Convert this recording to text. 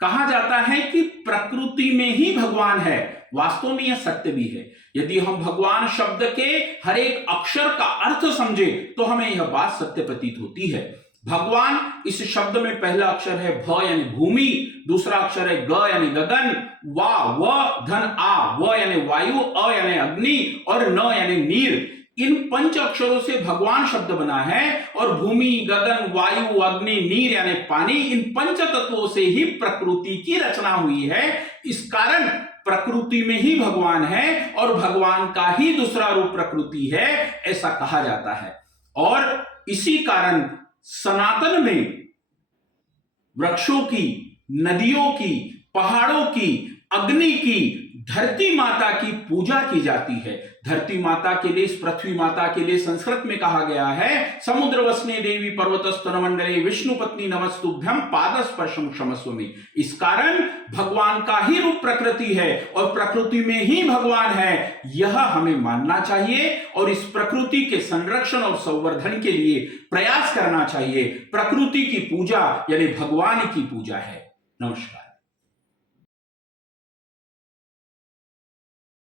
कहा जाता है कि प्रकृति में ही भगवान है। वास्तव में यह सत्य भी है। यदि हम भगवान शब्द के हर एक अक्षर का अर्थ समझे तो हमें यह बात सत्य प्रतीत होती है। भगवान इस शब्द में पहला अक्षर है भ यानी भूमि, दूसरा अक्षर है ग यानी गगन, वा व धन आ, व यानी वायु, अ यानी अग्नि और न यानी नीर। इन पंच अक्षरों से भगवान शब्द बना है और भूमि, गगन, वायु, अग्नि, नीर यानी पानी, इन पंच तत्वों से ही प्रकृति की रचना हुई है। इस कारण प्रकृति में ही भगवान है और भगवान का ही दूसरा रूप प्रकृति है, ऐसा कहा जाता है। और इसी कारण सनातन में वृक्षों की, नदियों की, पहाड़ों की, अग्नि की, धरती माता की पूजा की जाती है। धरती माता के लिए, इस पृथ्वी माता के लिए संस्कृत में कहा गया है समुद्र वसने देवी पर्वतस्तन मंडले विष्णु पत्नी नमस्तुभ्यम पादस्पर्शम क्षमस्व में। इस कारण भगवान का ही रूप प्रकृति है और प्रकृति में ही भगवान है, यह हमें मानना चाहिए और इस प्रकृति के संरक्षण और संवर्धन के लिए प्रयास करना चाहिए। प्रकृति की पूजा यानी भगवान की पूजा है। नमस्कार।